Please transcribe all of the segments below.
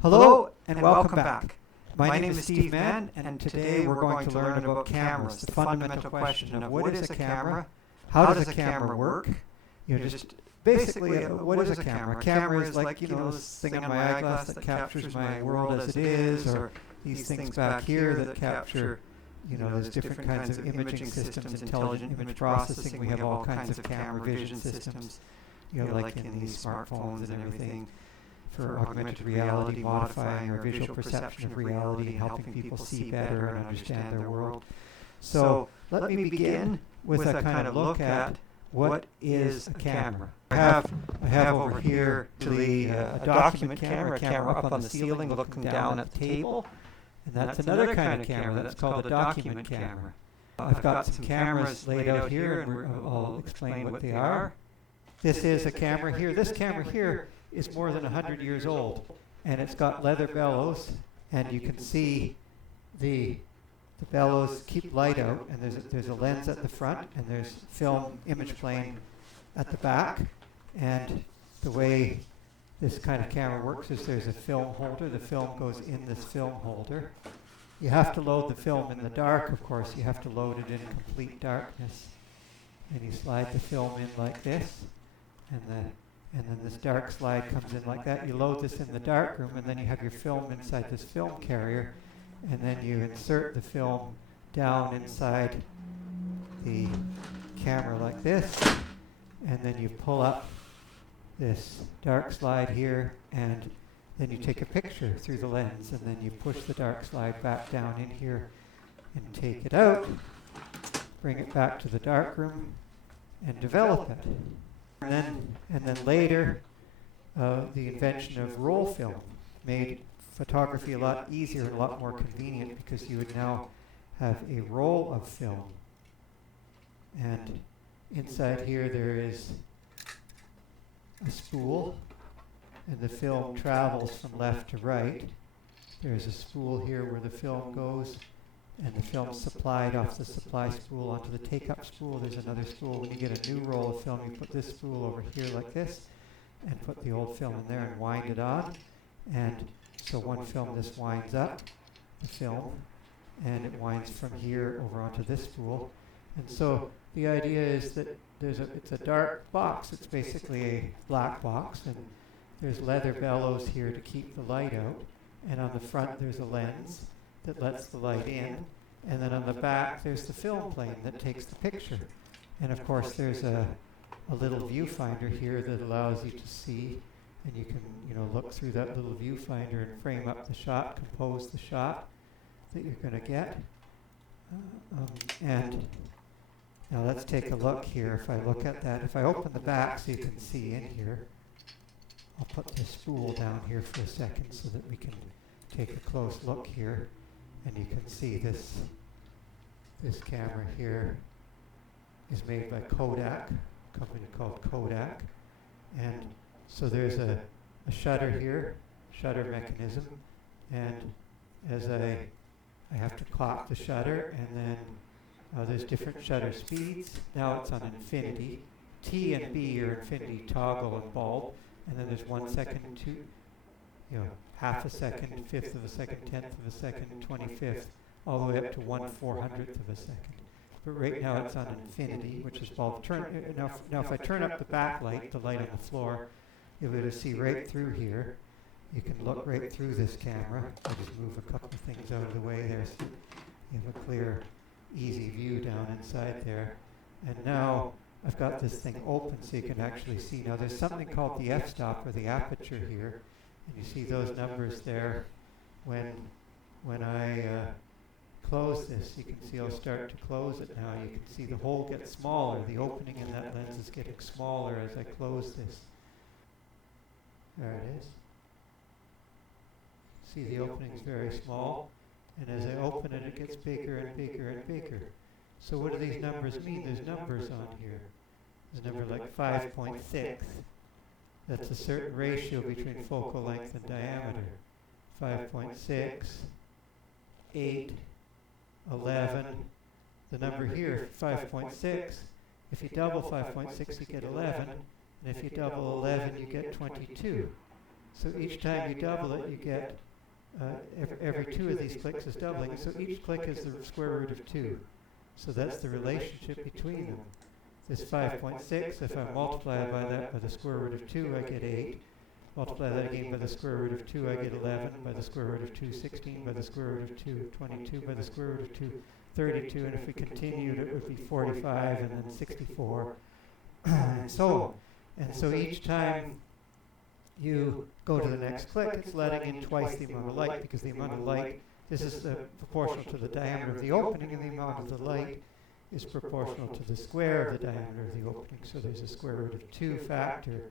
Hello and welcome back. My name is Steve Mann, and today we're going to learn about cameras, the fundamental question of what is a camera, how does a camera work, just basically what is a camera? A camera is like, this thing on my eyeglass that captures my world as it is, or these things back here that capture, there's different kinds of imaging systems, intelligent image processing. We have all kinds of camera vision systems, like in these smartphones and everything, for augmented reality, modifying our visual perception of reality, helping people see better and understand their world. So let me begin with a kind of look at what is a camera. I have over here a document camera, a camera up on the ceiling looking down at the table. And that's another kind of camera. That's called a document camera. I've got some cameras laid out here, and I'll explain what they are. This is a camera here. This camera here is more than 100 years old, and it's got leather bellows, and you can see the bellows keep light out, and there's a lens at the front, and there's film image plane at the back. And the way this kind of camera works is there's a film holder. The film goes in this film holder. You have to load the film in the dark, of course. You have to load it in complete darkness. And you slide the film in like this, and then this dark slide comes in like that. You load this in the dark room, and then you have your film inside this film carrier, and then you insert the film down inside the camera like this, and then you pull up this dark slide here, and then you take a picture through the lens, and then you push the dark slide back down in here and take it out, bring it back to the dark room, and develop it. And then later, the invention of roll film made photography a lot easier and a lot more convenient, because you would now have a roll of film. And inside here there is a spool, and the film travels from left to right. There's a spool here where the film goes, and the film's supplied off the supply spool onto the take-up spool. There's another spool. When you get a new roll of film, you put this spool over here like this, and put the old film in there and wind it on. And so one film, this winds up the film, and it winds from here over onto this spool. And so the idea is that it's a dark box. It's basically a black box, and there's leather bellows here to keep the light out. And on the front there's a lens that lets the light in, and then on the back there's the film plane that takes the picture. And of course there's a little viewfinder here that allows you to see, and you can look through that little viewfinder and frame up the shot, compose the shot that you're going to get. And now let's take a look here. If I look at that, if I open the back so you can see in here, I'll put the spool down here for a second so that we can take a close look here. And you can see this camera here is made by Kodak, a company called Kodak. And so there's a shutter here, shutter mechanism, and as I have to clock the shutter, and then there's different shutter speeds. Now it's on infinity. T and B are infinity toggle and bulb, and then there's 1 second, half a second, fifth of a second, tenth of a second, 25th, all the way up to 1/400th of a second. But right now it's on infinity, which is bulb. Now if I turn up the backlight, the light on the floor, you'll be able to see right through here. You can look right through this camera. I just move a couple of things out of the way there so you have a clear, easy view down inside there. And now I've got this thing open so you can actually see. Now there's something called the f-stop, or the aperture here. And you see those numbers there. When I close this, you can see I'll start to close it now. You can see the hole gets smaller. The opening in that lens is getting smaller as I close this. There it is. See, the opening's very small, and as I open it, it gets bigger and bigger and bigger. So what do these numbers mean? There's numbers on here. There's a number like 5.6. That's a certain ratio between focal length and diameter. 5.6, 8, 11. The number here, 5.6. If you double 5.6, you get 11. And if you double 11, you get 22. So each time you double it, you get every 2 of these clicks is doubling. So each click is the square root of 2. So that's the relationship between them. This 5.6, if I multiply by that by the square root of 2, I get 8. Multiply that again by the square root of 2, I get 11. By the square root of 2, 16. By the square root of 2, 22. By the square root of 2, 32. And if we continued, it would be 45 and then 64. And so on. And so each time you go to the next click, it's letting in twice the amount of light, because the amount of light, this is proportional to the diameter of the opening, and the amount of the light is proportional to the square of the diameter of the opening. So there's a square root of 2 factor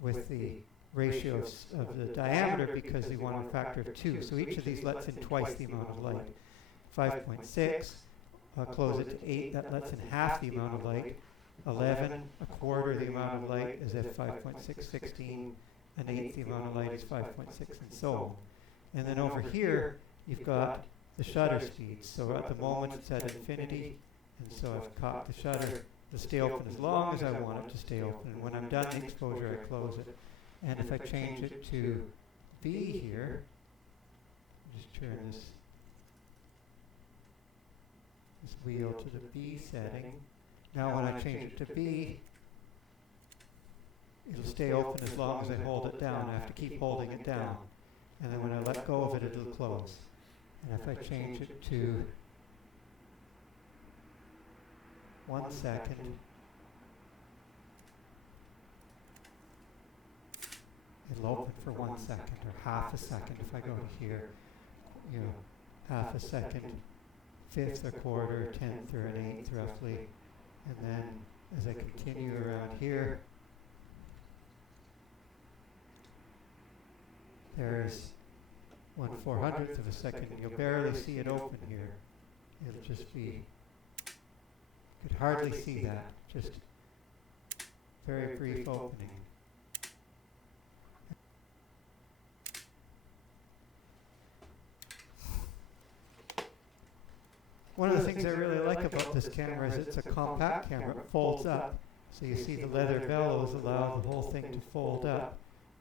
with the ratio of the diameter, because they want a factor of 2. So each of these lets in twice the amount of light. 5.6, close it to 8, that lets in half the amount of light. 11, a quarter the amount of light is at 5.6, 16, an eighth the amount of light is 5.6, and so on. And then over here, you've got the shutter speed. So at the moment it's at infinity, and so I've caught the shutter to stay open as long as I want it to stay open. And when I'm done the exposure, I close it. And if I change it to B here, just turn this wheel to the B setting. Now when I change it to B, it'll stay open as long as I hold it down. I have to keep holding it down. And then when I let go of it, it'll close. And if I change it to 1 second, it'll open for 1 second, or half a second if I go to here. You know, half a second, fifth, a quarter, 10th, or an eighth roughly. And then as I continue around here, there's 1/400th of a second, and you'll barely see it open here. It'll just be, you could hardly see that, just very brief opening. One of the things I really like about this camera is it's a compact camera. It folds up. So you see the leather bellows allow the whole thing to fold up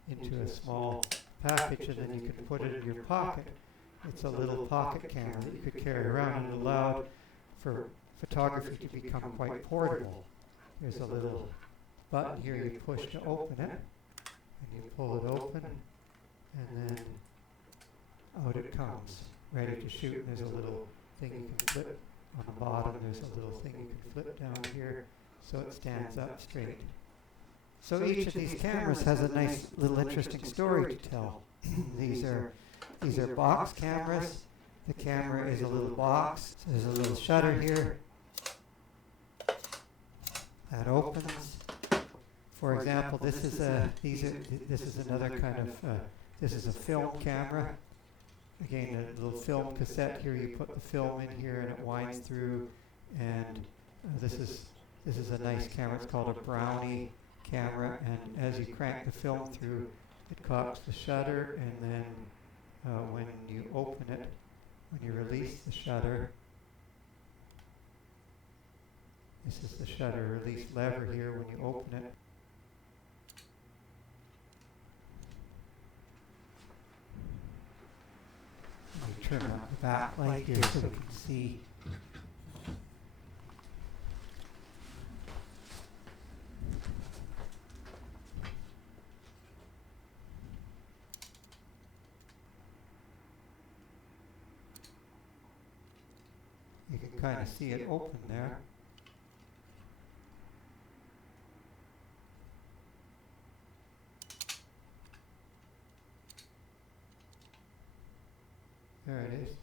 into a small package, and then you can put it in your pocket. It's a little pocket camera that you could carry around, and it allowed for photography to become quite portable. There's a little button here you push to open it, and you pull it open, and then out it comes, ready to shoot. And there's a little thing you can flip on the bottom. There's a little thing you can flip down here so it stands up straight. So each of these cameras has a nice little interesting story to tell. These are box cameras. The camera is a little box. There's a little shutter here that opens. For example, this is another kind of this is a film camera. Again, a little film cassette here. You put the film in here, and it winds through. And this is a nice camera. It's called a Brownie Camera. And as you crank the film through, it cocks the shutter. And then when you open it, when you release the shutter, this is the shutter release lever here. When you open it, you turn on the back light here so we can see. You can kind of see it open there. There it is.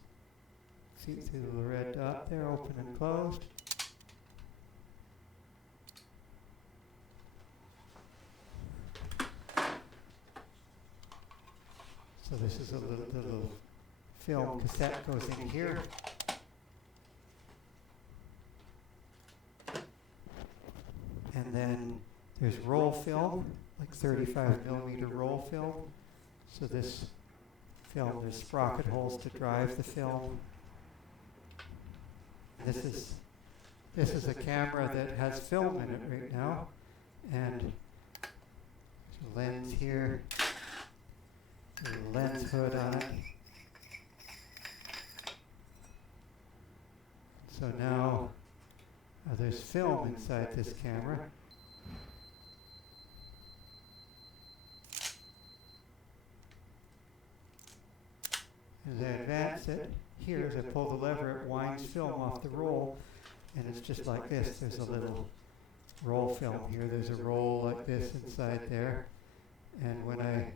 See the little red dot there, open and closed. So this is the little film cassette goes in here. And then there's roll film, like 35 millimeter roll film. So this film, there's sprocket holes to drive the film. This is a camera that has film in it right now, and there's a lens here. a lens hood on it. So now there's film inside this camera. As I advance it, here as I pull the lever, it winds film off the roll, and it's just like this. There's a little roll film here. There's a roll like this inside there, and when I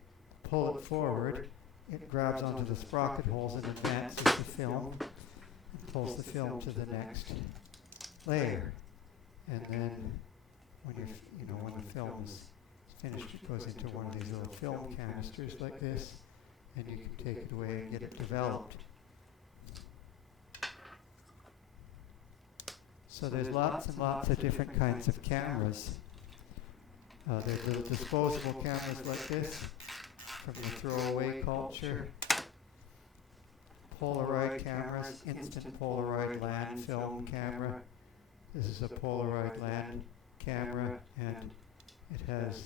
pull it forward, it grabs onto the sprocket holes and advances the film, and pulls the film to the next layer. And then when when the film is finished, it goes into one of these little film canisters like this, and you can take it away and get it developed. So there's lots and lots of different kinds of cameras. There's little disposable cameras like this from the throwaway culture. Polaroid cameras, instant Polaroid land film camera. This is a Polaroid land camera, and it has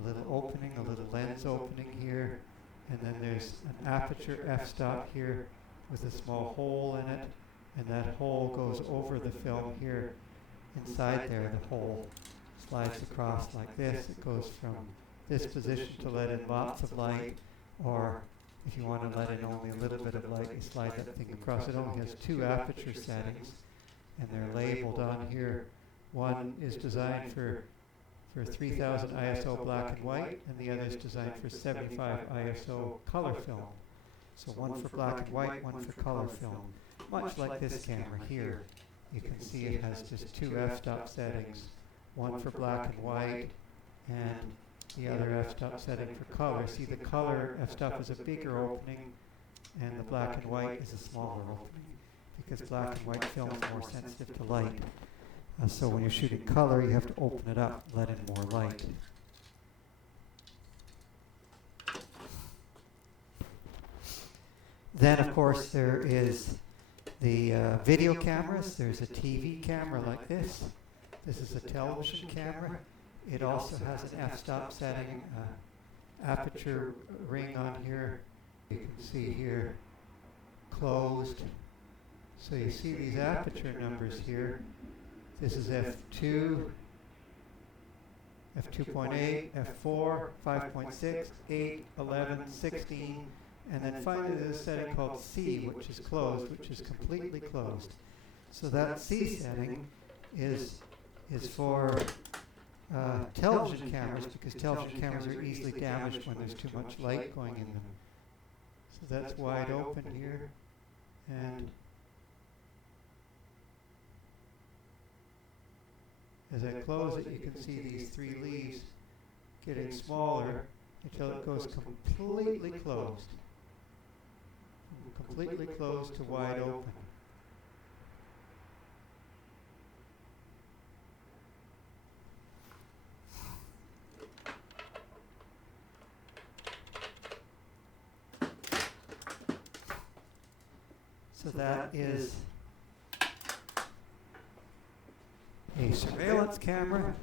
a little opening, a little lens opening here, and then there's an aperture f-stop here with a small hole in it, and that hole goes over the film here. Inside there, the hole slides across like this. It goes from this position to let in lots of light, or if you want to let in only a little bit of light, you slide that thing across. It only has 2 aperture settings, and they're labeled on here. One is designed for 3000 ISO black and white, and the other is designed for 75 ISO color film. So one for black and white, one for color film. Much like this camera here, you can see it has just 2 f-stop settings, one for black and white, and the other f-stop setting for color. See, the color f-stop is a bigger opening, and the black and white is a smaller opening, because black and white film is more sensitive to light. So when you're shooting color, you have to open it up, let in more light. Then, of course, there is the video cameras. There's a TV camera like this. This is a television camera. It also has an f-stop setting, aperture ring on here. You can see here, closed. So you see these aperture numbers here. This is f2, f2.8, f4, 5.6, 8, 11, 16, and then finally there's a setting called C, which is closed, which is completely closed. So that C setting is for television cameras, because television cameras are easily damaged when there's too much light going in them. So that's wide open here, and as I close it, you can see these 3 leaves getting smaller until it goes completely closed. From completely closed to wide open. So that is a surveillance camera.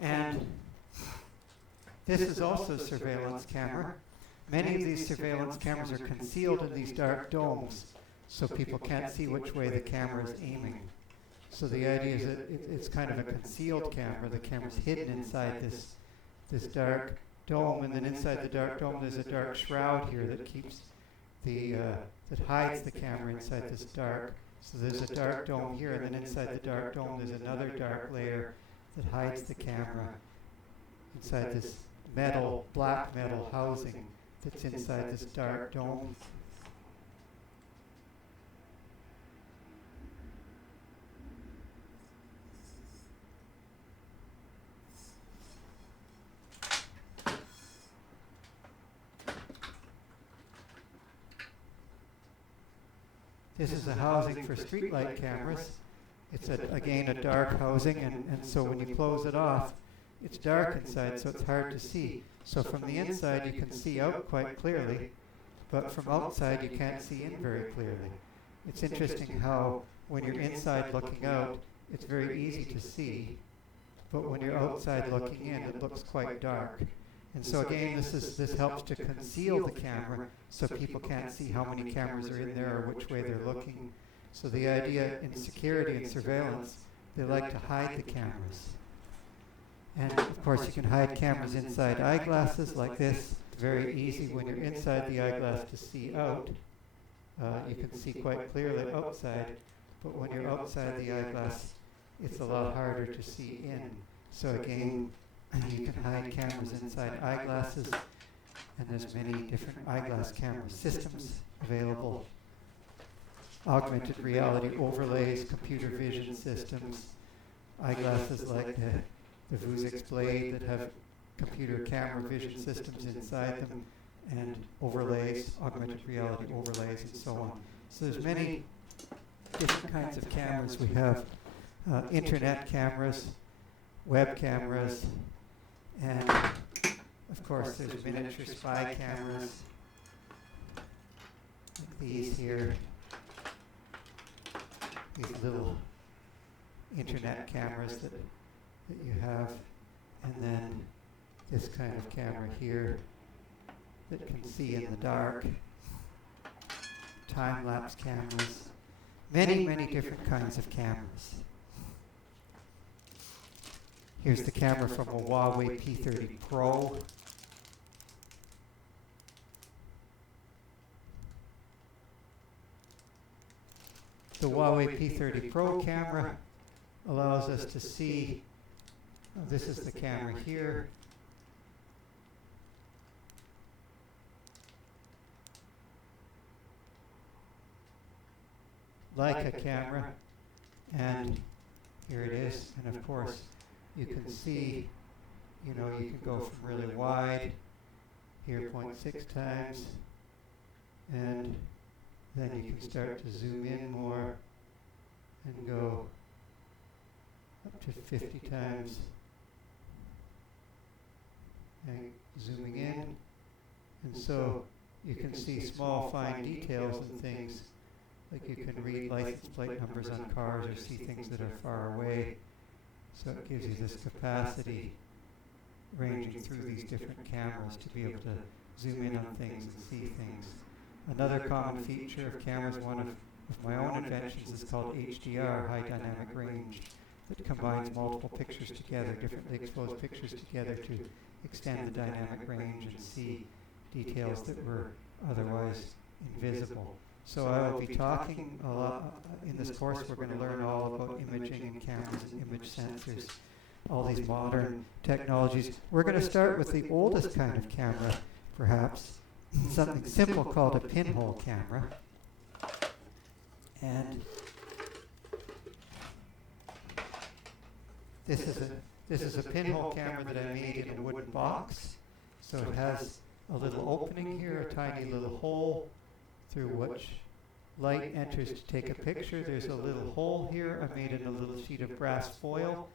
And this is also a surveillance camera. Many of these surveillance cameras are concealed in these dark domes, so people can't see which way the camera is aiming. So the idea is that it's kind of a concealed camera. The camera's hidden inside this dark dome, and then inside the dark dome there's a dark shroud here that keeps that hides the camera inside this dark. So there's a dark dome here, and then inside the dark dome there's another dark layer that hides the camera inside this black metal housing that's inside this dark dome. This is a housing for streetlight cameras. It's, again, a dark housing, and so when you close it off, it's dark inside, so it's hard to see. So from the inside, you can see out quite clearly, but from outside you can't see in very clearly. It's interesting how when you're inside looking out, it's very easy to see, but when you're outside looking in, it looks quite dark. And so again, this helps to conceal the camera so people can't see how many cameras are in there or which way they're looking. So the idea in security and surveillance, they like to hide the cameras. And of course you can hide cameras inside eyeglasses like this. It's very easy when you're inside the eyeglass to see out. You can see quite clearly outside, but when you're outside the eyeglass, it's a lot harder to see in. So again, you can hide cameras inside eyeglasses, and there's many different eyeglass camera systems available. Augmented reality overlays, computer vision systems, eyeglasses like the Vuzix Blade that have computer camera vision systems inside them, and overlays, augmented reality overlays, and so on. So there's many different kinds of cameras. We have internet cameras, web cameras, and of course there's miniature spy cameras, like these here, these little internet cameras that you have, and then this kind of camera here that can see in the dark, time-lapse cameras, many different kinds of cameras. Here's the camera from a Huawei P30 Pro. The Huawei P30 Pro camera allows us to see, this is the camera here. Leica camera, and here it is, and of course you can see, you can go from really wide, here 0.6 times, and then you can start to zoom in more and go up to 50 times, and zooming in, and so you can see small fine details and things, like you can read license plate numbers on cars or see things that are far away. So it gives you this capacity ranging through these different cameras to be able to zoom in on things and see things. Another common feature of cameras, one of my own inventions, is called HDR, high dynamic range, that combines multiple pictures together, differently exposed pictures together to extend the dynamic range and see details that were otherwise invisible. So I will be talking a lot in this course. We're going to learn all about imaging and cameras and image sensors, all these modern technologies. We're going to start with the oldest kind of camera, perhaps, something simple called a pinhole camera. And this is a pinhole camera that I made in a wooden box. So it has a little opening here, a tiny little hole through which light enters to take a picture. There's a little hole here I made in a little sheet of brass foil,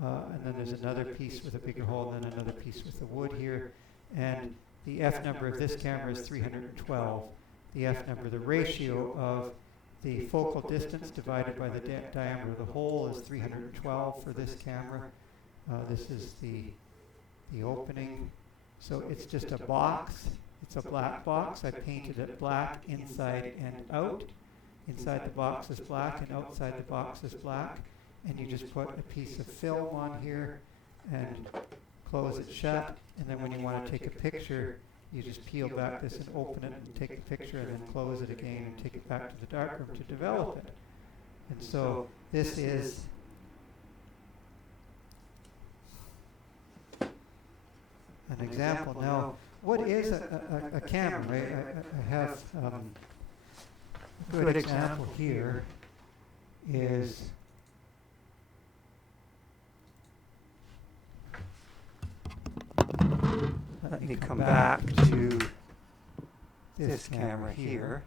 and then there's another piece with a bigger hole, and then another piece with the wood here. And the F number of this camera is 312. The F number, the ratio of the focal distance divided by the diameter of the hole, is 312 for this camera. This is the opening. So it's just a box. It's a black box. I painted it black inside and out. Inside the box is black and outside the box is black. And you just put a piece of film on here and close it shut. And then when you want to take a picture, you just peel back this and open it and take the picture and then close it again and take it back to the darkroom to develop it. And so this is an example. Now, what is a camera? I have a good example here is let me come back to this camera here.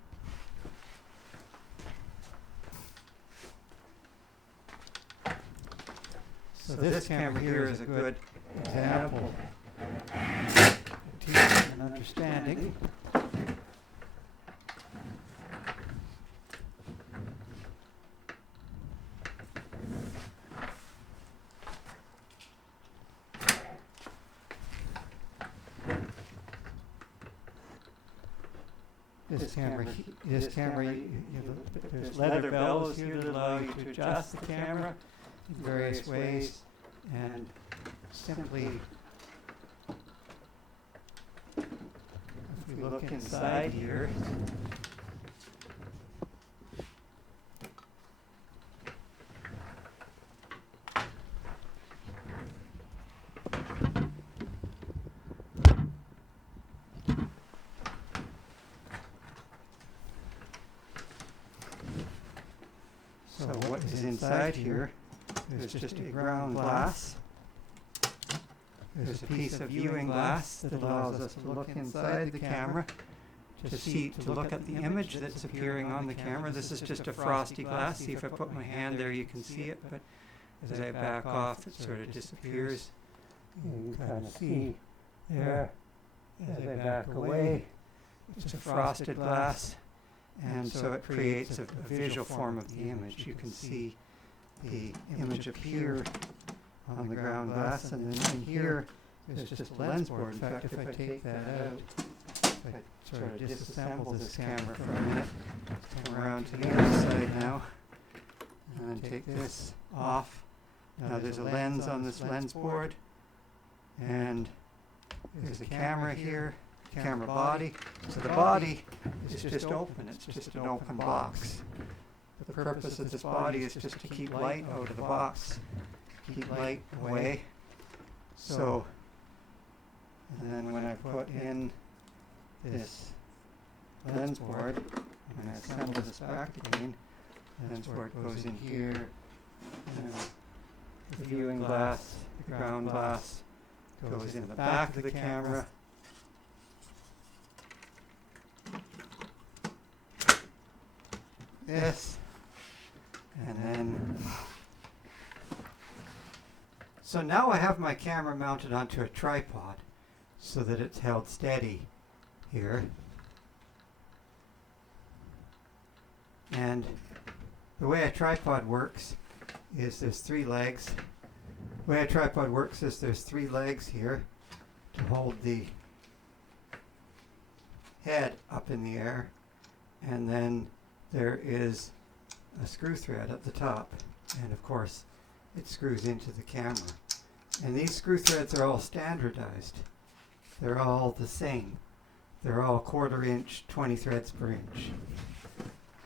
So this camera here is a good example of teaching and understanding. there's leather bellows here that allow you to adjust the camera in various ways, and simply, if we look inside here, so what is inside here? There's just a ground glass. There's a piece of viewing glass that allows us to look inside the camera to look at the image that's appearing on the camera. This is just a frosty glass. See, if I put my hand there, you can see it, but as I back off, it sort of disappears. You can kind of see there, as I back away, it's a frosted glass, and so it creates a visual form of the image. You can see the image appear on the ground glass, and then in here there's just a lens board. In fact, if I take that out, if I sort of disassemble this camera for a minute, come around to the other side now, and take this off. Now there's a lens on this lens board, and there's a camera here, camera body. So the body is just open, it's just an open box. The purpose of this body is just to keep light out of the box, keep light away. So, and then when I put in this lens board, when I assemble this back again, the lens board goes in here, and the viewing glass, the ground glass, goes in the back of the camera. This, and then, so now I have my camera mounted onto a tripod so that it's held steady here. And the way a tripod works is there's three legs. The way a tripod works is there's three legs here to hold the head up in the air, and then there is a screw thread at the top, and of course it screws into the camera. And these screw threads are all standardized. They're all the same. They're all 1/4 inch, 20 threads per inch.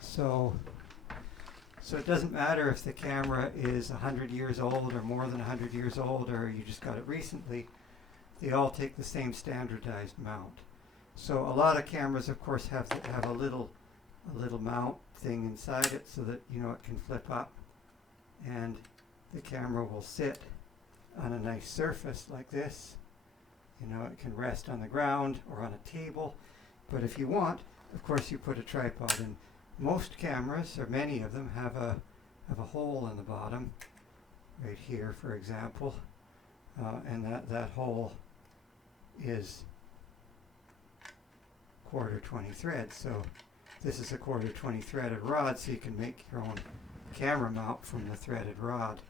So it doesn't matter if the camera is 100 years old or more than 100 years old, or you just got it recently. They all take the same standardized mount. So a lot of cameras, of course, have a little mount thing inside it so that, you know, it can flip up, and the camera will sit on a nice surface like this. You know, it can rest on the ground or on a table, but if you want, of course, you put a tripod in. Most cameras, or many of them, have a hole in the bottom, right here, for example, and that hole is 1/4 20 threads. So this is a 1/4 20 threaded rod, so you can make your own camera mount from the threaded rod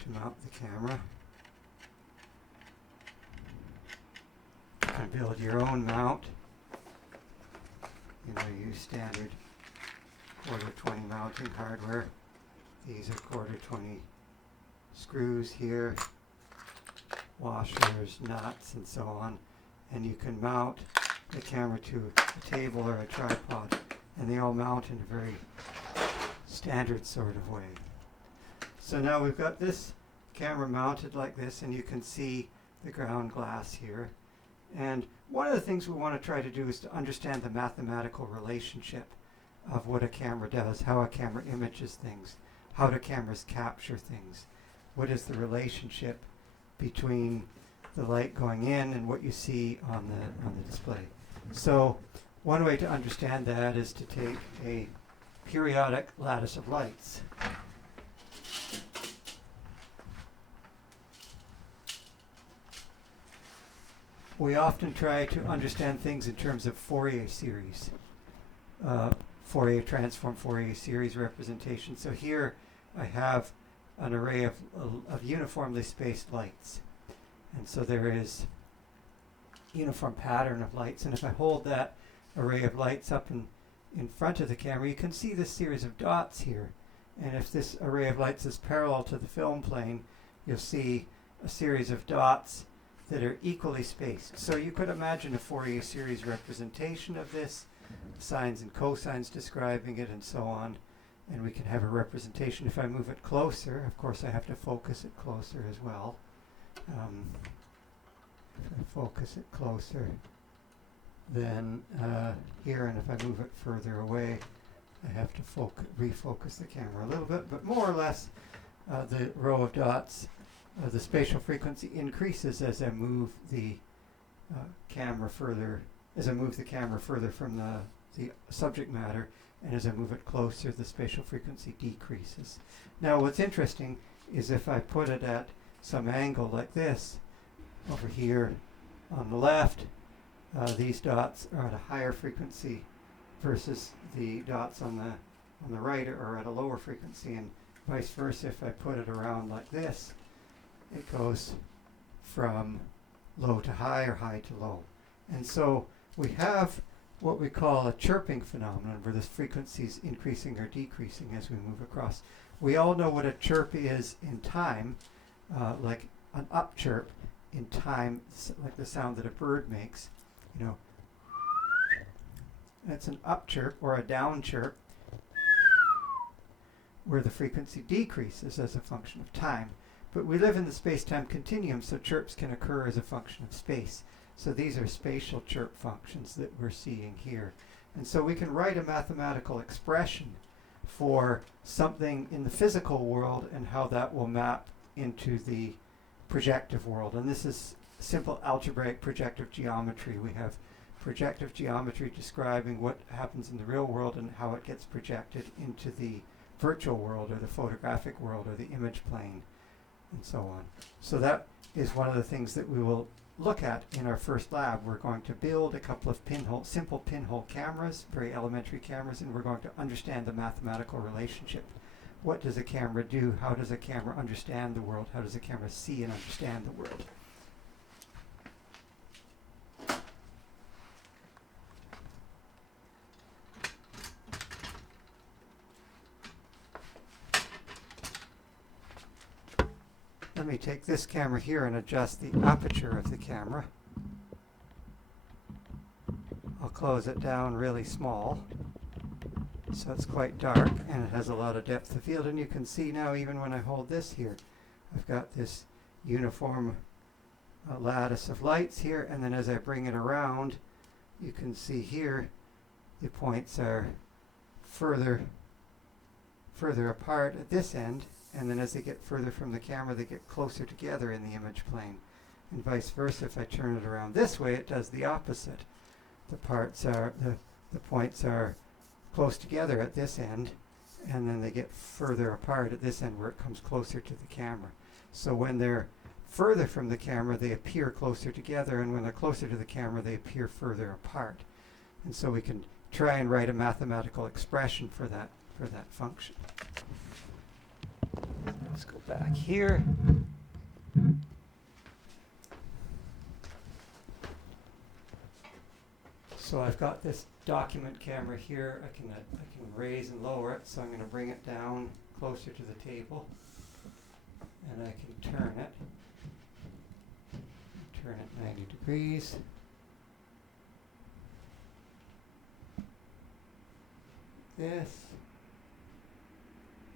to mount the camera. You can build your own mount. You know, use standard 1/4 20 mounting hardware. These are 1/4 20 screws here, washers, nuts, and so on. And you can mount the camera to a table or a tripod, and they all mount in a very standard sort of way. So now we've got this camera mounted like this, and you can see the ground glass here. And one of the things we want to try to do is to understand the mathematical relationship of what a camera does, how a camera images things, how do cameras capture things, what is the relationship between the light going in and what you see on the display. So one way to understand that is to take a periodic lattice of lights. We often try to understand things in terms of Fourier series, Fourier transform, Fourier series representation. So here I have an array of uniformly spaced lights. And so there is uniform pattern of lights. And if I hold that array of lights up in front of the camera, you can see this series of dots here. And if this array of lights is parallel to the film plane, you'll see a series of dots that are equally spaced. So you could imagine a Fourier series representation of this, sines and cosines describing it and so on. And we can have a representation. If I move it closer, of course I have to focus it closer as well. If I focus it closer, then here, and if I move it further away, I have to refocus the camera a little bit, but more or less the row of dots, the spatial frequency increases as I move the camera further, from the subject matter, and as I move it closer, the spatial frequency decreases. Now what's interesting is if I put it at some angle like this, over here on the left, these dots are at a higher frequency versus the dots on the right are at a lower frequency, and vice versa. If I put it around like this, it goes from low to high or high to low. And so we have what we call a chirping phenomenon, where the frequency is increasing or decreasing as we move across. We all know what a chirp is in time, like an up chirp in time, like the sound that a bird makes. You know, that's an up chirp, or a down chirp, where the frequency decreases as a function of time. But we live in the space-time continuum, so chirps can occur as a function of space. So these are spatial chirp functions that we're seeing here. And so we can write a mathematical expression for something in the physical world and how that will map into the projective world. And this is simple algebraic projective geometry. We have projective geometry describing what happens in the real world and how it gets projected into the virtual world or the photographic world or the image plane and so on. So that is one of the things that we will look at in our first lab. We're going to build a couple of simple pinhole cameras, very elementary cameras, and we're going to understand the mathematical relationship. What does a camera do? How does a camera understand the world? How does a camera see and understand the world? Let me take this camera here and adjust the aperture of the camera. I'll close it down really small so it's quite dark and it has a lot of depth of field. And you can see now, even when I hold this here, I've got this uniform lattice of lights here, and then as I bring it around, you can see here the points are further apart at this end, and then as they get further from the camera, they get closer together in the image plane. And vice versa, if I turn it around this way, it does the opposite. The points are close together at this end, and then they get further apart at this end where it comes closer to the camera. So when they're further from the camera, they appear closer together, and when they're closer to the camera, they appear further apart. And so we can try and write a mathematical expression for that function. Let's go back here. So I've got this document camera here. I can raise and lower it, so I'm going to bring it down closer to the table, and I can turn it 90 degrees. This,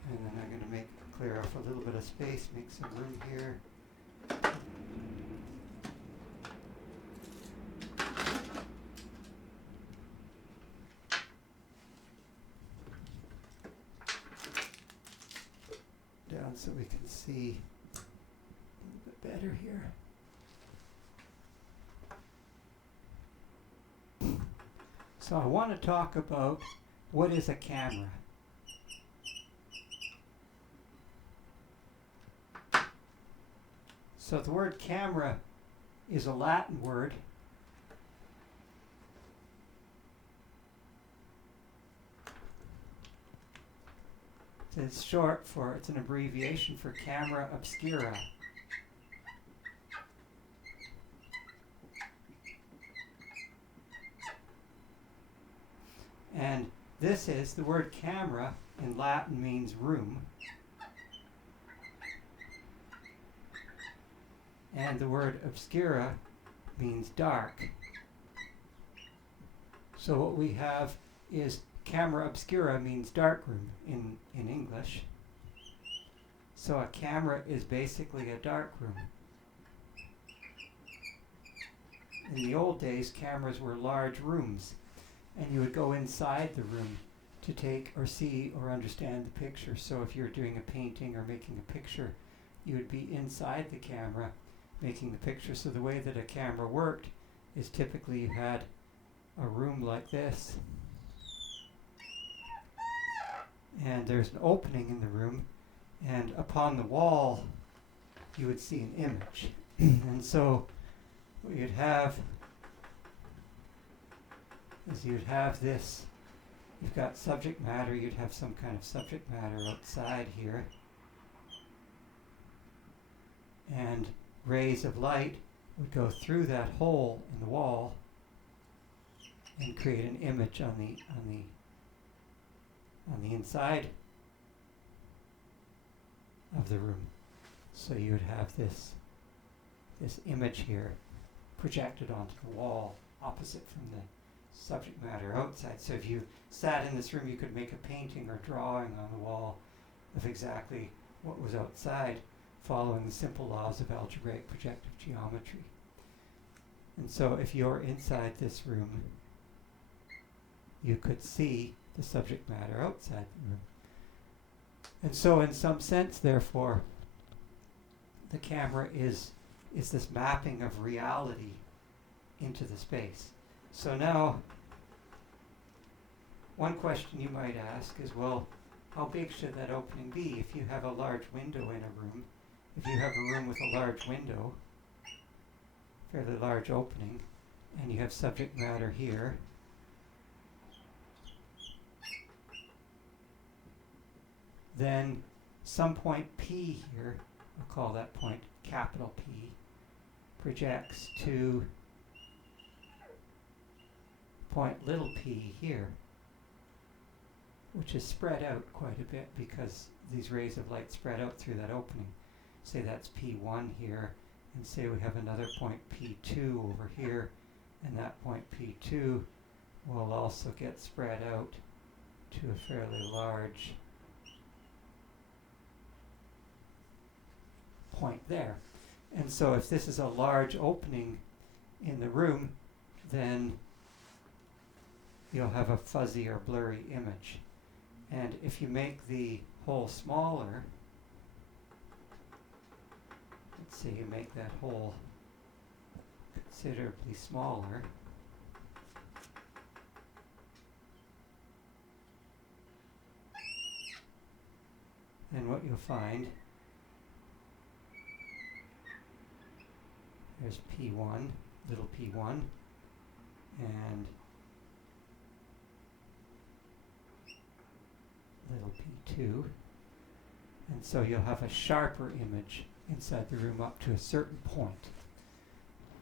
and then I'm going to clear off a little bit of space, make some room here. Down so we can see a little bit better here. So I want to talk about what is a camera. So the word camera is a Latin word. It's short for, it's an abbreviation for camera obscura. this is, the word camera in Latin means room. And the word obscura means dark. So what we have is camera obscura means dark room in English. So a camera is basically a dark room. In the old days, cameras were large rooms, and you would go inside the room to take or see or understand the picture. So if you're doing a painting or making a picture, you would be inside the camera making the picture. So the way that a camera worked is typically you had a room like this, and there's an opening in the room, and upon the wall you would see an image. And so what you'd have is you'd have this, you've got subject matter, you'd have some kind of subject matter outside here, and rays of light would go through that hole in the wall and create an image on the inside of the room. So you would have this image here projected onto the wall opposite from the subject matter outside. So if you sat in this room, you could make a painting or drawing on the wall of exactly what was outside, following the simple laws of algebraic projective geometry. And so if you're inside this room, you could see the subject matter outside the room. And so in some sense, therefore, the camera is this mapping of reality into the space. So now, one question you might ask is, well, how big should that opening be? If you have a large window in a room, if you have a room with a large window, fairly large opening, and you have subject matter here, then some point P here, we'll call that point capital P, projects to point little p here, which is spread out quite a bit because these rays of light spread out through that opening. Say that's P1 here, and say we have another point P2 over here, and that point P2 will also get spread out to a fairly large point there. And so if this is a large opening in the room, then you'll have a fuzzy or blurry image. And if you make the hole smaller, let's say you make that hole considerably smaller, then what you'll find, there's P1, little p1, and little p2, and so you'll have a sharper image inside the room up to a certain point.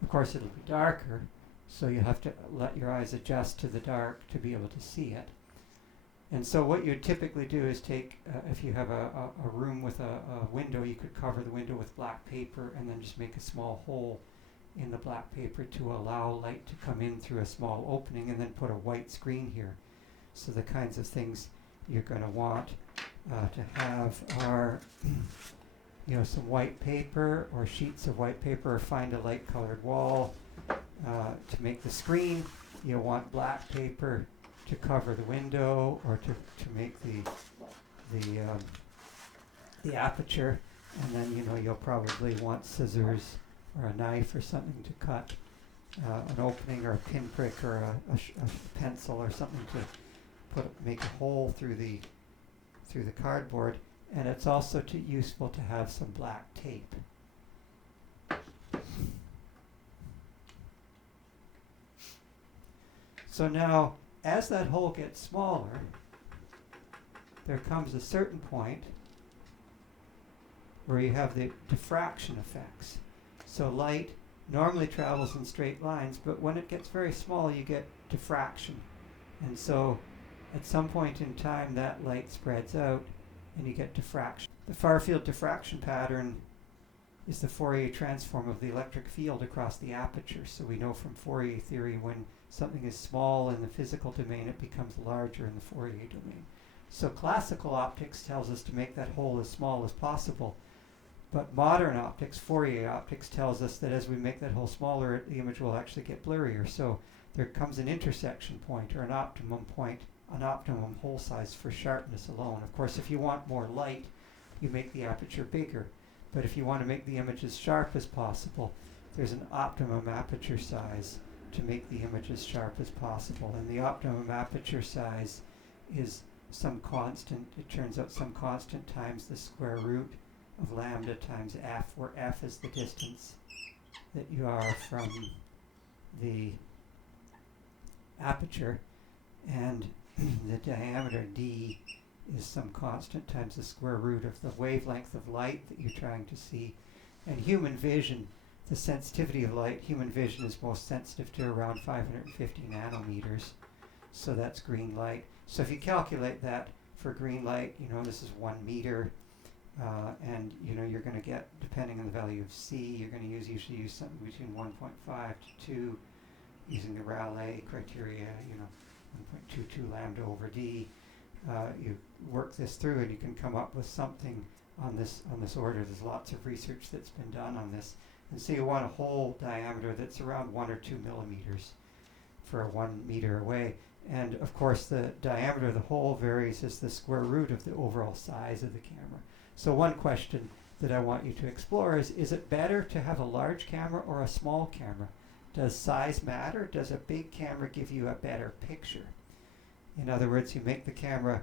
Of course it'll be darker, so you have to let your eyes adjust to the dark to be able to see it. And so what you typically do is take, if you have a room with a window, you could cover the window with black paper and then just make a small hole in the black paper to allow light to come in through a small opening, and then put a white screen here. So the kinds of things you're going to want to have are some white paper or sheets of white paper, or find a light colored wall to make the screen. You'll want black paper to cover the window, or to make the aperture, and then you'll probably want scissors or a knife or something to cut an opening, or a pinprick, or a pencil or something to make a hole through the cardboard. And it's also useful to have some black tape. So now, as that hole gets smaller, there comes a certain point where you have the diffraction effects. So light normally travels in straight lines, but when it gets very small, you get diffraction. And so at some point in time that light spreads out and you get diffraction. The far field diffraction pattern is the Fourier transform of the electric field across the aperture. So we know from Fourier theory when something is small in the physical domain, it becomes larger in the Fourier domain. So classical optics tells us to make that hole as small as possible. But modern optics, Fourier optics, tells us that as we make that hole smaller, the image will actually get blurrier. So there comes an intersection point or an optimum point, an optimum hole size for sharpness alone. Of course, if you want more light, you make the aperture bigger. But if you want to make the image as sharp as possible, there's an optimum aperture size to make the image as sharp as possible. And the optimum aperture size is some constant, it turns out some constant times the square root of lambda times f, where f is the distance that you are from the aperture, and the diameter d is some constant times the square root of the wavelength of light that you're trying to see. And human vision, the sensitivity of light, human vision is most sensitive to around 550 nanometers. So that's green light. So if you calculate that for green light, you know, this is 1 meter. And you know, you're going to get, depending on the value of C, you're going to usually use something between 1.5 to 2 using the Rayleigh criteria, you know, 1.22 lambda over D. You work this through and you can come up with something on this order. There's lots of research that's been done on this. And so you want a hole diameter that's around 1 or 2 millimeters for 1 meter away. And of course the diameter of the hole varies as the square root of the overall size of the camera. So one question that I want you to explore is it better to have a large camera or a small camera? Does size matter? Does a big camera give you a better picture? In other words, you make the camera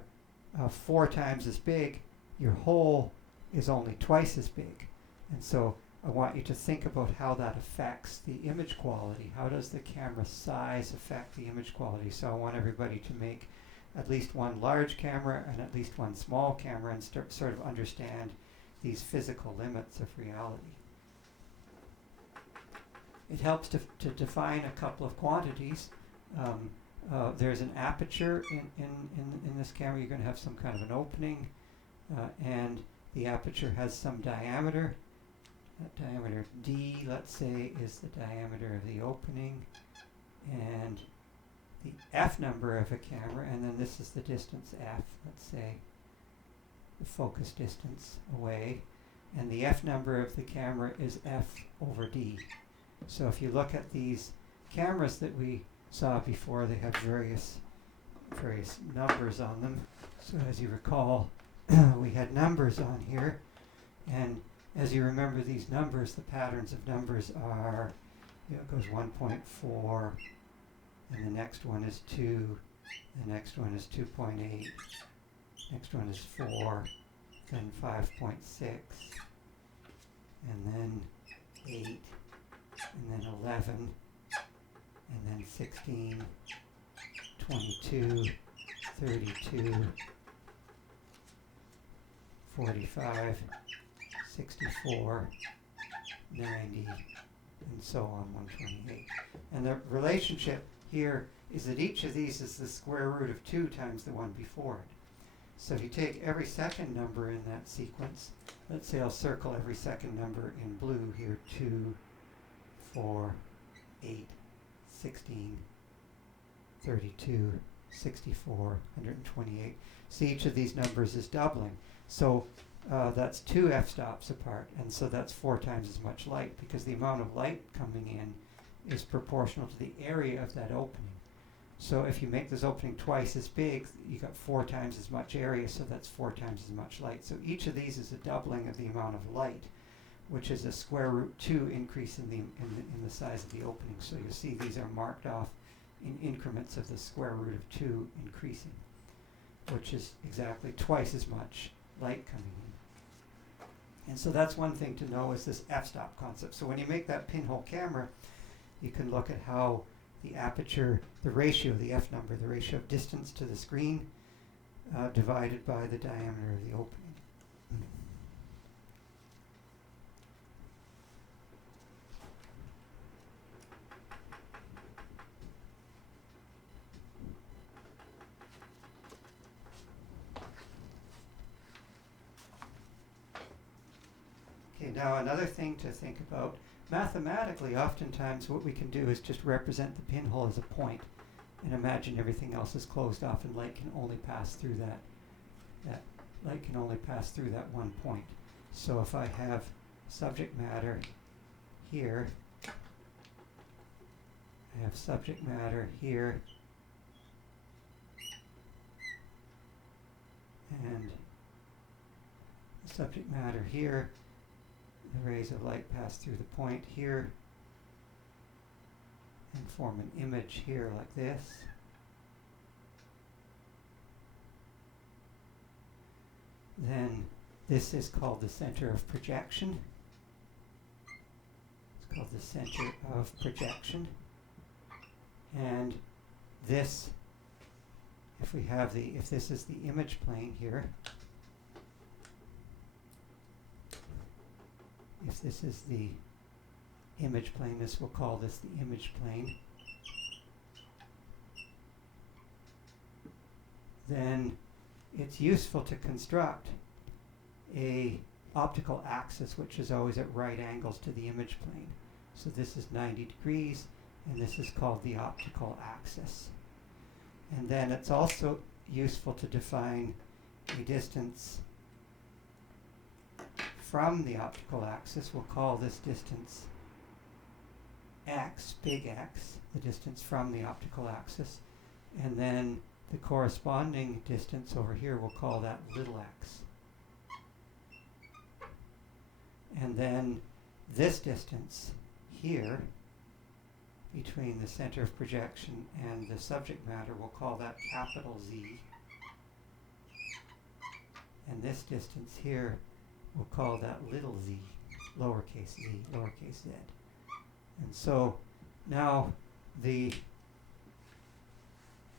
4 times as big, your hole is only twice as big. And so I want you to think about how that affects the image quality. How does the camera size affect the image quality? So I want everybody to make at least one large camera and at least one small camera and sort of understand these physical limits of reality. It helps to define a couple of quantities. There's an aperture in this camera. You're going to have some kind of an opening, and the aperture has some diameter. That diameter D, let's say, is the diameter of the opening, and the f number of a camera, and then this is the distance f, let's say, the focus distance away, and the f number of the camera is f over d. So if you look at these cameras that we saw before, they have various numbers on them. So as you recall, we had numbers on here, and as you remember these numbers, the patterns of numbers are, you know, it goes 1.4, and the next one is 2, the next one is 2.8, next one is 4, then 5.6, and then 8, and then 11, and then 16, 22, 32, 45, 64, 90, and so on, 128. And the relationship here is that each of these is the square root of 2 times the one before it. So if you take every second number in that sequence, let's say I'll circle every second number in blue here, 2, 4, 8, 16, 32, 64, 128. See, each of these numbers is doubling. So that's 2 f-stops apart, and so that's 4 times as much light, because the amount of light coming in is proportional to the area of that opening. So if you make this opening twice as big, you got 4 times as much area, so that's 4 times as much light. So each of these is a doubling of the amount of light, which is a square root 2 increase in the size of the opening. So you see these are marked off in increments of the square root of 2 increasing, which is exactly twice as much light coming in. And so that's one thing to know, is this f-stop concept. So when you make that pinhole camera, you can look at how the aperture, the ratio, the f number, the ratio of distance to the screen divided by the diameter of the opening. Okay, now another thing to think about, mathematically, oftentimes what we can do is just represent the pinhole as a point and imagine everything else is closed off and light can only pass through that light can only pass through that one point. So if I have subject matter here, I have subject matter here, and subject matter here, the rays of light pass through the point here and form an image here like this. Then this is called the center of projection. It's called the center of projection. And this, if this is the image plane here, if this is the image plane, we'll call this the image plane. Then it's useful to construct a optical axis which is always at right angles to the image plane. So this is 90 degrees, and this is called the optical axis. And then it's also useful to define a distance from the optical axis. We'll call this distance x, big X, the distance from the optical axis. And then the corresponding distance over here, we'll call that little x. And then this distance here between the center of projection and the subject matter, we'll call that capital Z. And this distance here, we'll call that little z, lowercase z, lowercase z. And so now the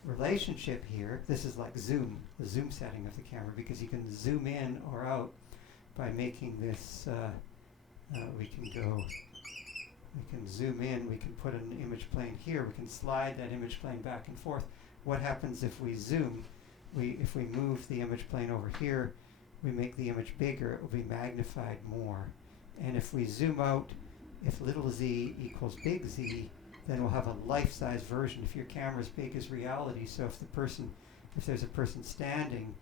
relationship here, this is like zoom, the zoom setting of the camera, because you can zoom in or out by making this, we can zoom in, we can put an image plane here, we can slide that image plane back and forth. What happens if we zoom? If we move the image plane over here, we make the image bigger, it will be magnified more. And if we zoom out, if little z equals big Z, then we'll have a life-size version. If your camera's big as reality, so if there's a person standing,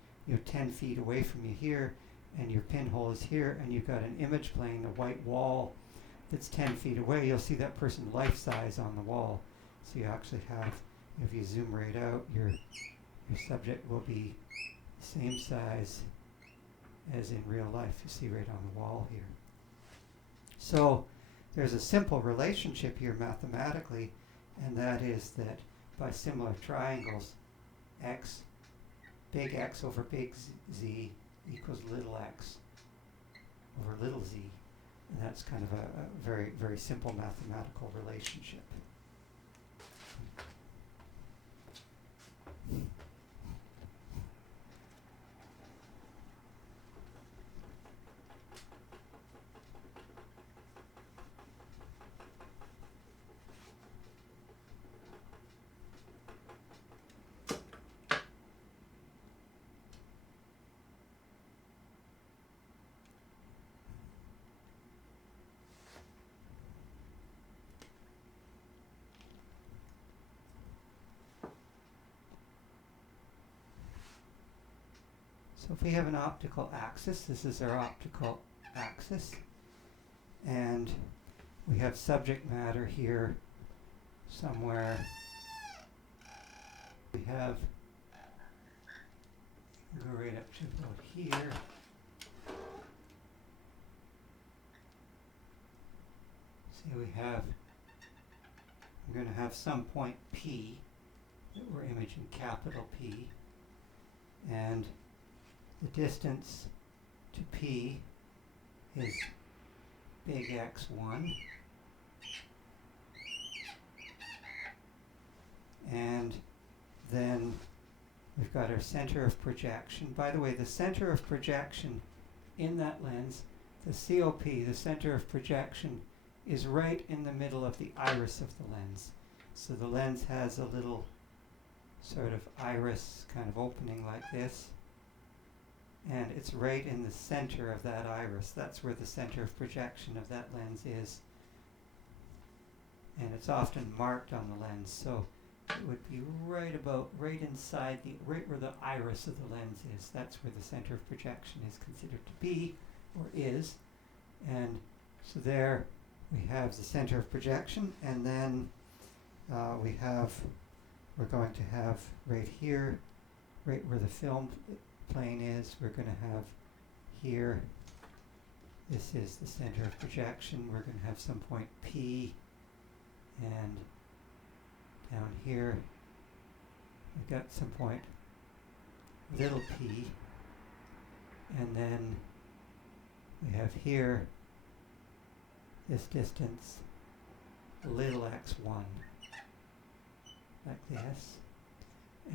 10 feet away from you here, and your pinhole is here, and you've got an image plane, a white wall that's 10 feet away, you'll see that person life-size on the wall. So you actually have, if you zoom right out, your subject will be the same size as in real life. You see right on the wall here. So there's a simple relationship here mathematically, and that is that by similar triangles, x, big X over big Z equals little x over little z. And that's kind of a very, very simple mathematical relationship. So if we have an optical axis, this is our optical axis, and we have subject matter here somewhere. We have, go right up to about here. See, I'm going to have some point P that we're imaging capital P, and the distance to P is big X1, and then we've got our center of projection. By the way, the center of projection in that lens, the COP, the center of projection, is right in the middle of the iris of the lens. So the lens has a little sort of iris kind of opening like this. and it's right in the center of that iris. That's where the center of projection of that lens is. And it's often marked on the lens, so it would be right inside, right where the iris of the lens is. That's where the center of projection is considered to be, or is. And so there we have the center of projection, and then we're going to have right here, right where the film plane is, we're going to have here, this is the center of projection. We're going to have some point P, and down here we've got some point little p, and then we have here this distance little x1, like this,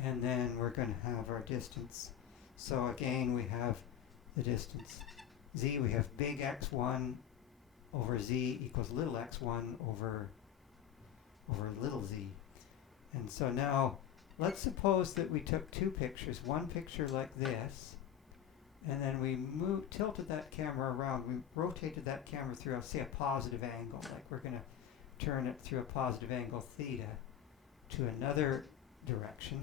and then we're going to have our distance. So again, we have the distance z, we have big x1 over z equals little x1 over little z. And so now let's suppose that we took two pictures, one picture like this, and then we tilted that camera around, we rotated that camera through, say, a positive angle, like we're going to turn it through a positive angle theta to another direction,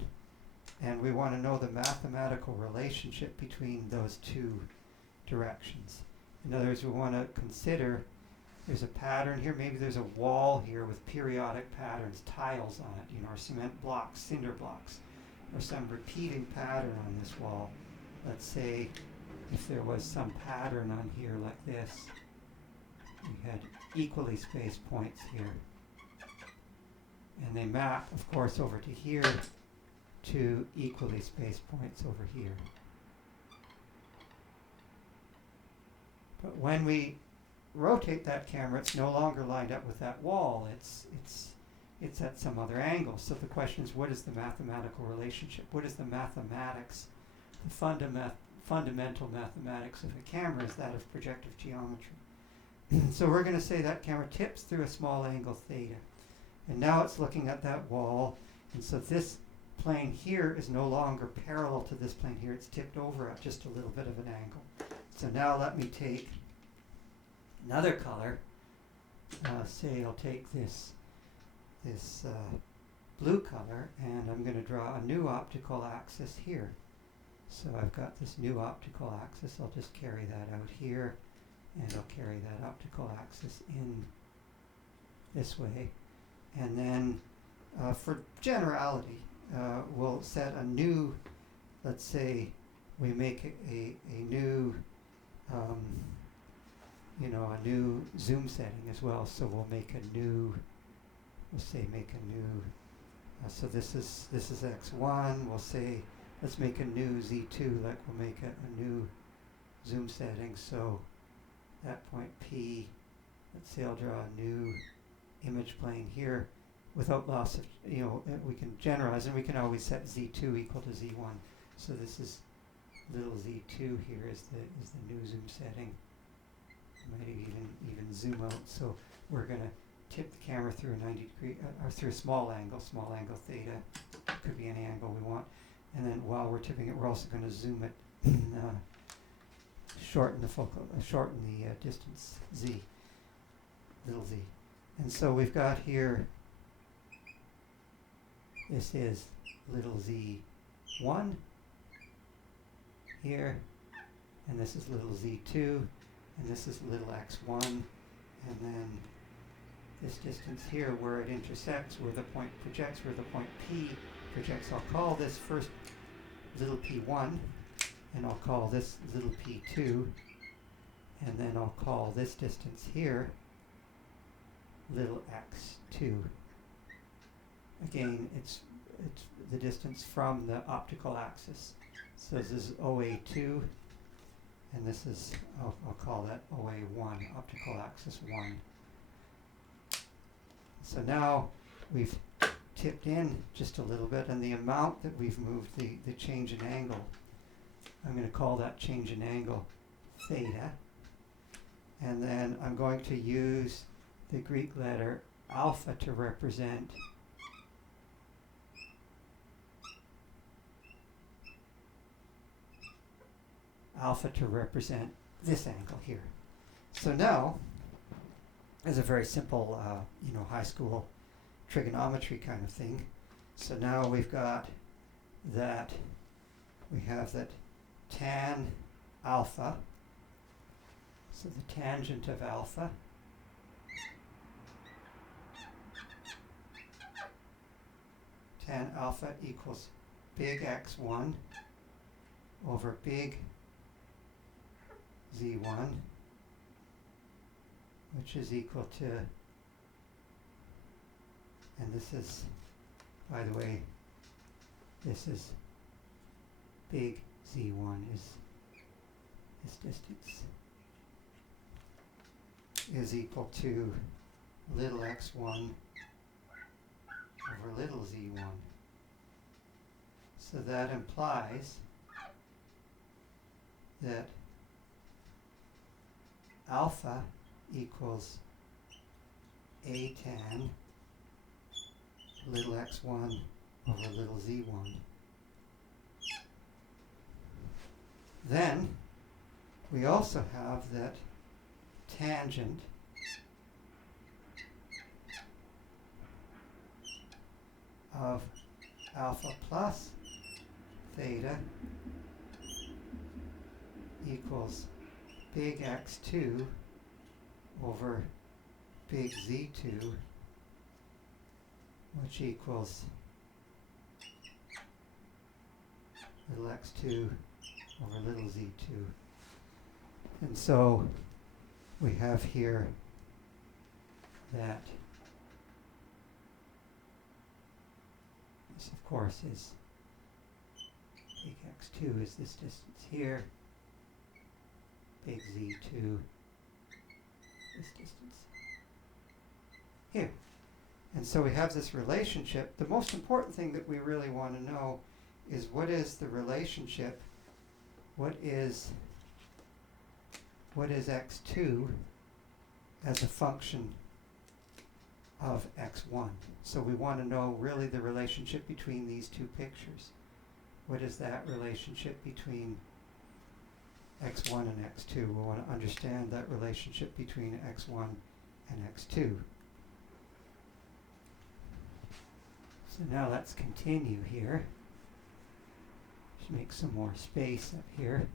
and we want to know the mathematical relationship between those two directions. In other words, we want to consider there's a pattern here, maybe there's a wall here with periodic patterns, tiles on it, or cement blocks, cinder blocks, or some repeating pattern on this wall. Let's say if there was some pattern on here like this, we had equally spaced points here. And they map, of course, over to here to equally spaced points over here. But when we rotate that camera, it's no longer lined up with that wall. It's at some other angle. So the question is, what is the mathematical relationship? What is the mathematics? The fundamental mathematics of a camera is that of projective geometry. So we're going to say that camera tips through a small angle theta. And now it's looking at that wall. And so this plane here is no longer parallel to this plane here. It's tipped over at just a little bit of an angle. So now let me take another color. Say I'll take this blue color, and I'm going to draw a new optical axis here. So I've got this new optical axis. I'll just carry that out here, and I'll carry that optical axis in this way. And then for generality, we'll set a new, let's say we make a new a new zoom setting as well. So we'll make a new, so this is x1. We'll say, let's make a new z2, like we'll make a new zoom setting. So that point P, let's say I'll draw a new image plane here without loss of, we can generalize, and we can always set z2 equal to z1. So this is little z2 here is the new zoom setting. I might even zoom out. So we're going to tip the camera through a 90 degree, or through a small angle theta. Could be any angle we want. And then while we're tipping it, we're also going to zoom it, shorten the distance z, little z. And so we've got here, this is little z1 here, and this is little z2, and this is little x1, and then this distance here where it intersects, where the point projects, where the point P projects, I'll call this first little p1, and I'll call this little p2, and then I'll call this distance here little x2. Again, it's the distance from the optical axis. So this is OA2, and this is, I'll call that OA1, optical axis 1. So now we've tipped in just a little bit, and the amount that we've moved, the change in angle, I'm going to call that change in angle theta. And then I'm going to use the Greek letter alpha to represent alpha to represent this angle here. So now, as a very simple, high school trigonometry kind of thing. So now we've got that, we have that tan alpha, so the tangent of alpha tan alpha equals big X1 over big Z1, which is equal to, and this is, by the way, this is big Z1 is this distance, is equal to little x1 over little z1. So that implies that alpha equals a tan little x1 over little z1. Then we also have that tangent of alpha plus theta equals big X2 over big Z2, which equals little x2 over little z2. And so we have here that this, of course, is big X2 is this distance here, big Z2 this distance here. And so we have this relationship. The most important thing that we really want to know is what is the relationship, what is x2 as a function of x1. So we want to know really the relationship between these two pictures. What is that relationship between x1 and x2? We want to understand that relationship between x1 and x2. So now let's continue here. Just make some more space up here.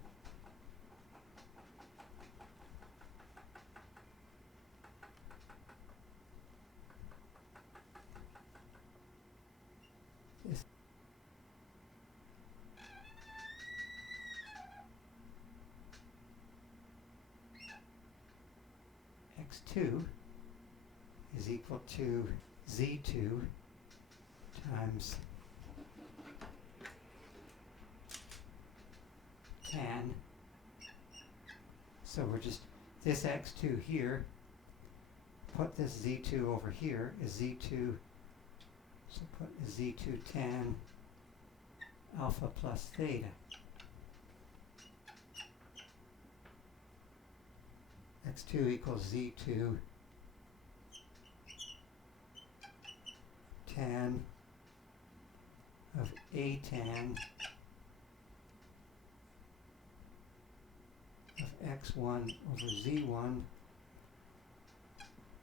This x2 is equal to z2 times tan. So we're just, this x2 here, put this z2 over here is z2, so put z2 tan alpha plus theta. x2 equals z2 tan of a tan of x1 over z1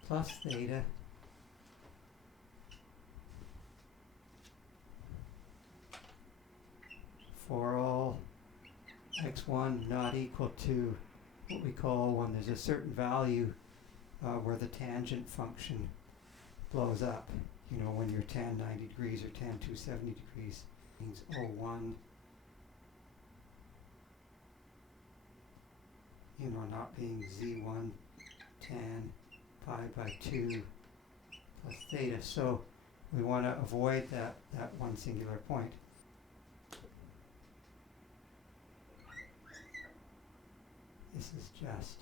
plus theta for all x1 not equal to what we call, when there's a certain value where the tangent function blows up. You know, when you're tan 90 degrees or tan 270 degrees, means O1, you know, not being Z1 tan pi by 2 plus theta. So we want to avoid that one singular point. This is just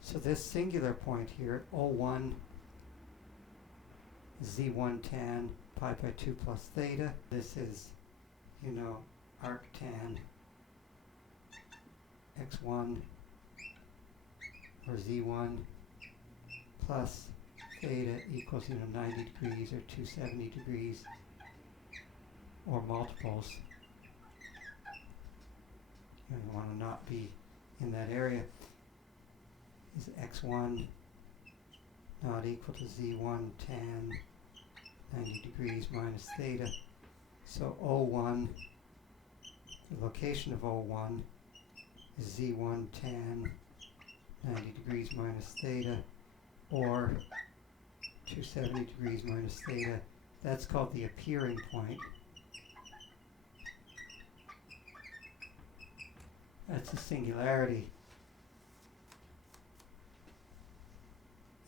so this singular point here, O1 Z1 tan pi by 2 plus theta. This is, you know, arctan x1 or Z1 plus theta equals 90 degrees or 270 degrees or multiples. And we want to not be in that area. Is x1 not equal to z1 tan 90 degrees minus theta? So O1, the location of O1 is z1 tan 90 degrees minus theta, or 270 degrees minus theta. That's called the appearing point. That's the singularity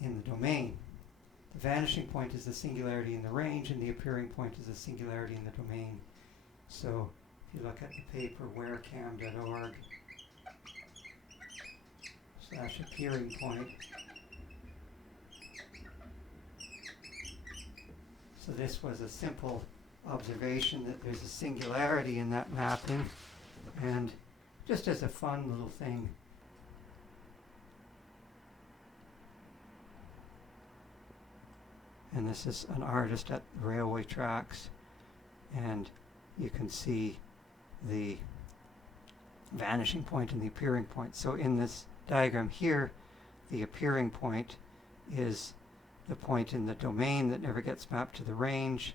in the domain. The vanishing point is the singularity in the range, and the appearing point is the singularity in the domain. So if you look at the paper wherecam.org/appearing point. So this was a simple observation that there's a singularity in that mapping, and just as a fun little thing, and this is an artist at the railway tracks, and you can see the vanishing point and the appearing point. So in this diagram here, the appearing point is the point in the domain that never gets mapped to the range,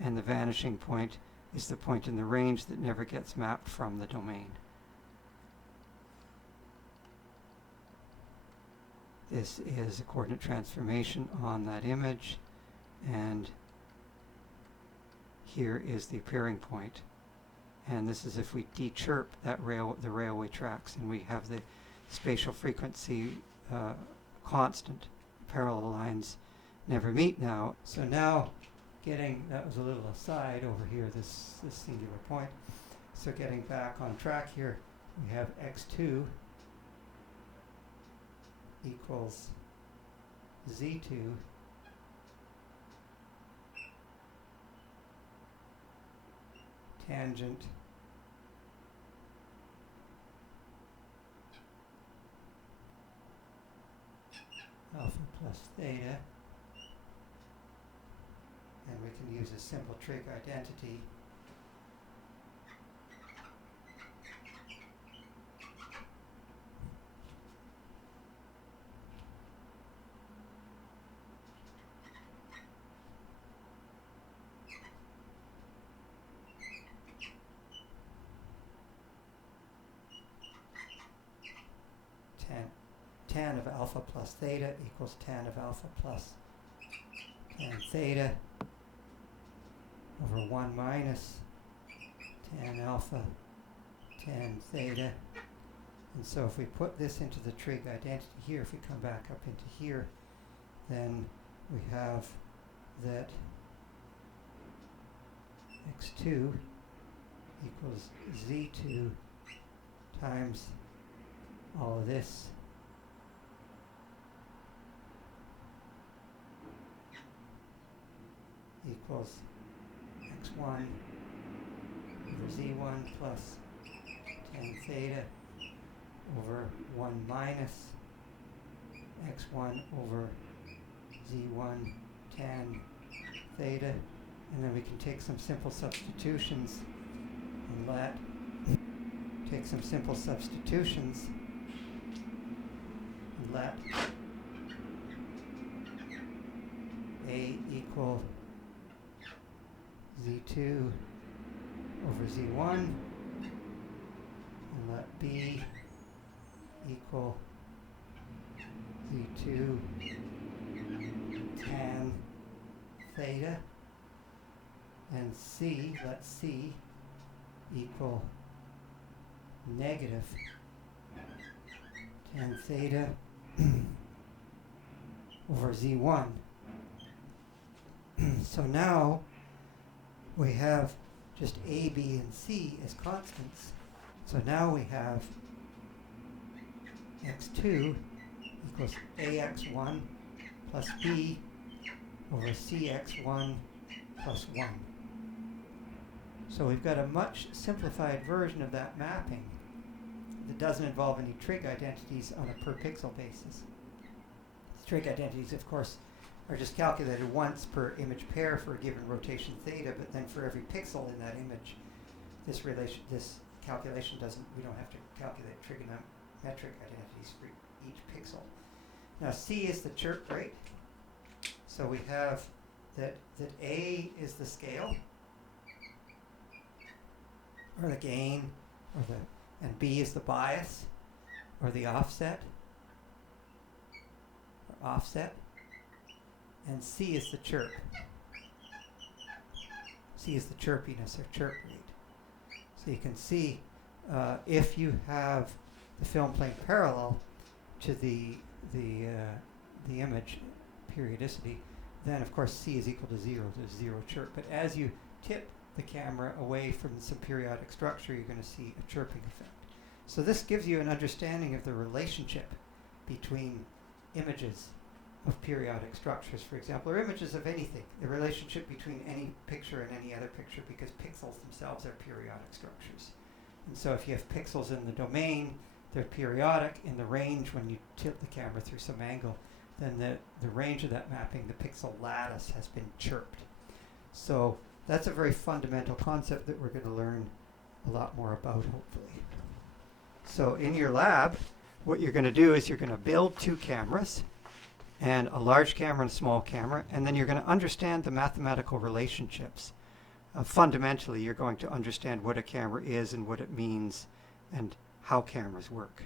and the vanishing point is the point in the range that never gets mapped from the domain. This is a coordinate transformation on that image, and here is the appearing point. And this is if we de-chirp that the railway tracks, and we have the spatial frequency constant. Parallel lines never meet now. So now that was a little aside over here, this singular point. So getting back on track here, we have x2 equals z2 tangent alpha plus theta, and we can use a simple trig identity. Tan of alpha plus theta equals tan of alpha plus tan theta over 1 minus tan alpha tan theta. And so if we put this into the trig identity here, if we come back up into here, then we have that x2 equals z2 times all of this equals x1 over z1 plus tan theta over 1 minus x1 over z1 tan theta. And then we can take some simple substitutions and let A equal z2 over z1, and let B equal z2 tan theta, and let C equal negative tan theta over z1. So now we have just A, B, and C as constants. So now we have x2 equals ax1 plus b over cx1 plus 1. So we've got a much simplified version of that mapping that doesn't involve any trig identities on a per pixel basis. The trig identities, of course, are just calculated once per image pair for a given rotation theta, but then for every pixel in that image, this calculation we don't have to calculate trigonometric identities for each pixel. Now C is the chirp rate. So we have that A is the scale, or the gain, and B is the bias, or the offset, and C is the chirp. C is the chirpiness or chirp rate. So you can see if you have the film plane parallel to the image periodicity, then of course C is equal to 0. There's 0 chirp. But as you tip the camera away from some periodic structure, you're going to see a chirping effect. So this gives you an understanding of the relationship between images of periodic structures, for example, or images of anything, the relationship between any picture and any other picture, because pixels themselves are periodic structures. And so if you have pixels in the domain, they're periodic. In the range, when you tilt the camera through some angle, then the range of that mapping, the pixel lattice, has been chirped. So that's a very fundamental concept that we're going to learn a lot more about, hopefully. So in your lab, what you're going to do is you're going to build 2 cameras, and a large camera and a small camera, and then you're going to understand the mathematical relationships. Fundamentally, you're going to understand what a camera is and what it means and how cameras work.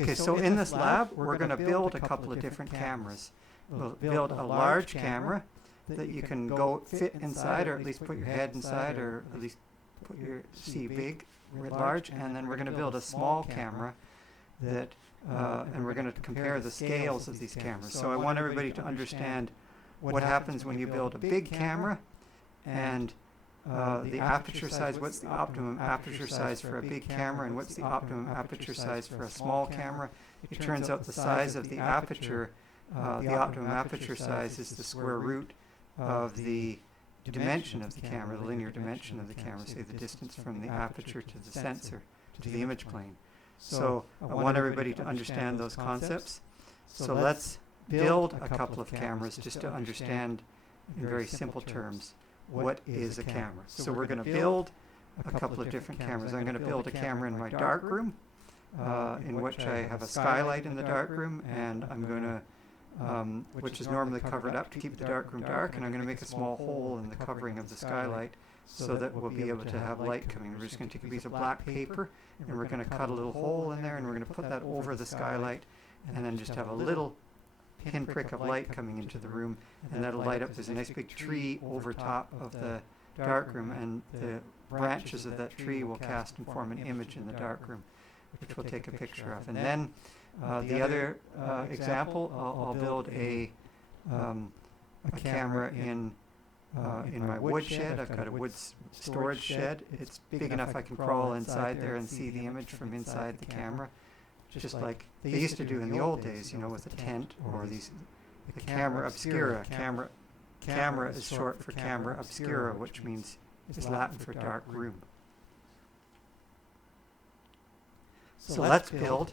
Okay, so in this lab, we're going to build a couple of different cameras. We'll build a large camera that you can go fit inside, or at least put your head inside, or at least put your see big, large, and then we're going to build a small camera that, and we're going to compare the scales of these cameras. So I want everybody to understand what happens when you build a big camera and the aperture size. What's the optimum aperture size for a big camera, and what's the optimum aperture size for a small camera? It turns out the size of the aperture, the optimum aperture size is the square root of the dimension of the camera, the linear dimension of the camera, say the distance from the aperture to the sensor, to the image plane. So I want everybody to understand those concepts. So let's build a couple of cameras just to understand in very simple terms what is a camera. So we're going to build a couple of different cameras. I'm going to build a camera in my darkroom, in which I have a skylight in the darkroom, and I'm going to which is normally covered up to keep the darkroom dark, and I'm going to make a small hole in the covering of the skylight so that we'll be able to have light coming. We're just going to take a piece of black paper, and we're going to cut a little hole in there, and we're going to put that over the skylight, and then just have a little pinprick of light coming into the room, and that'll light up. There's a nice big tree over top of the darkroom, and the branches of that tree will cast and form an image in the darkroom, which we'll take a picture of. And then the other example, I'll build a camera in my wood shed. I've got a wood storage shed. It's big enough I can crawl inside there and see the image from inside the camera, just like they used to do in the old days, you know, with a tent or the camera obscura. Camera is short for camera obscura, which means is Latin for dark room. So let's build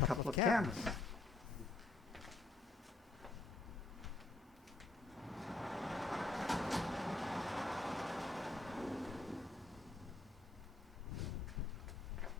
a couple of cameras.